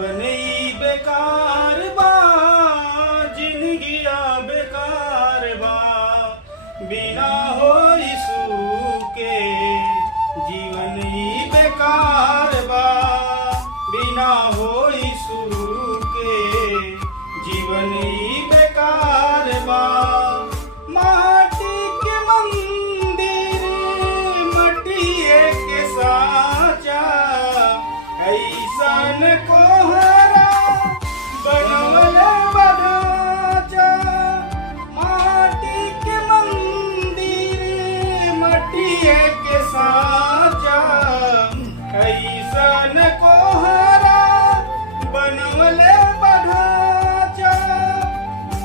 जीवन ही बेकार बा, जिंदगिया बेकार बा, बिना हो यीशु के जीवन ही बेकार बा, बिना हो यीशु के जीवन ही बेकार बा। माटी के मंदिर मटिए के साचा, ऐसन कोहरा बनवल बधाचा। माटी के मंदिर मटिए के साचा, ऐसन कोहरा बनवल बधाचा।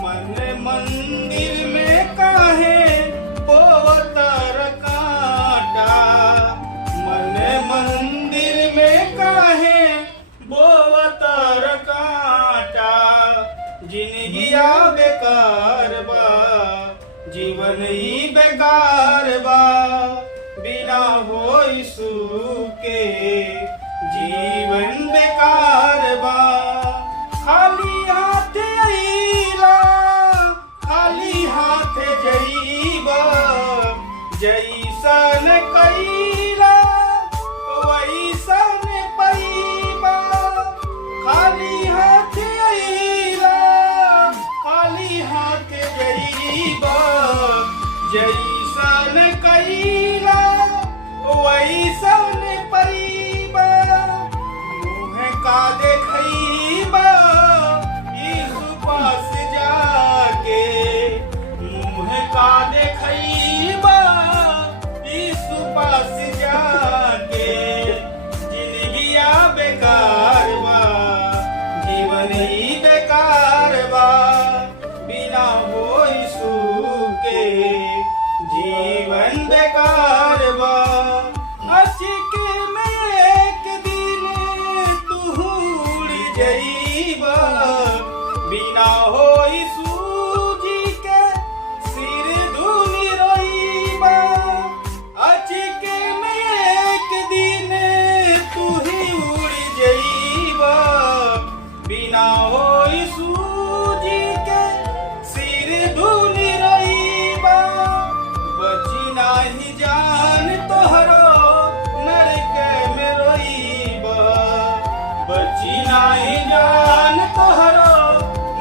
मन मंदिर में काहे बोतर काटा, मन मंदिर में काहे बोतर काटा। जिंदगिया बेकार बा, जीवन ही बेकार बा, बिना हो यीशु के जीवन बेकार बा। खाली हाथ अइला, खाली हाथ जइबा, जैसन कइला वैसन पइबा। खाली हाथ अइला, खाली हाथ जइबा, जैसन कइला वैसन पइबा। मुँह का देखइबा यीशु पास जाके, मुँह का देखइबा यीशु पास जाके। जिंदगिया बेकार बा, जीवन ही बेकार बा, बिना हो यीशु के जीवन बेकार बा। अचके में एक दिन तू उड़ जइबा, बिना हो यीशु जी के सिर धूलि रोइबा। अचके में एक दिन तू ही उड़ जइबा, बिना हो यीशु जी के सिर धूलि रोइबा। बची नाही जान तोहरो नरक में रोइबा, बची नाही जान तोहरो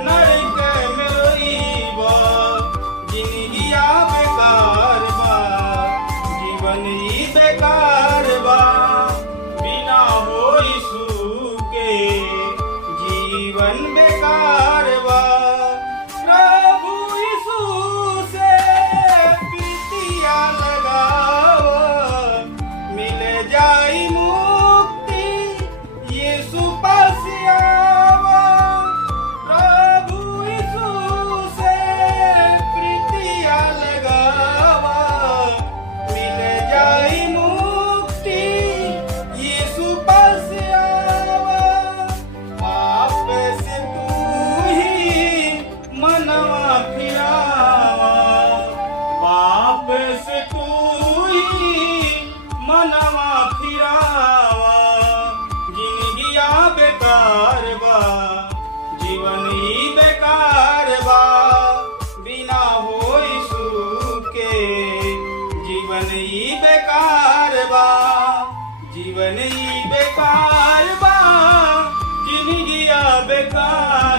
नरक में रोइबा। जिंदगिया बेकार बा, जीवन ही बेकार बा, बिना हो यीशु के जीवन बेकार बा। प्रभु यीशु से प्रीतिया लगाओ, मिल जाई मुक्ति यीशु पास आओ। प्रभु यीशु से प्रीतिया लगाओ, मिल जाई मुक्ति यीशु पास आओ। पाप से तू ही मनवा फिरावा, पाप से तू ही मनवा फिरावा। जिंदगिया बेकार बा, जीवन ही बेकार बा, बिना हो यीशु के जीवन ही बेकार बा, जीवन ही बेकार बा, जिंदगिया बेकार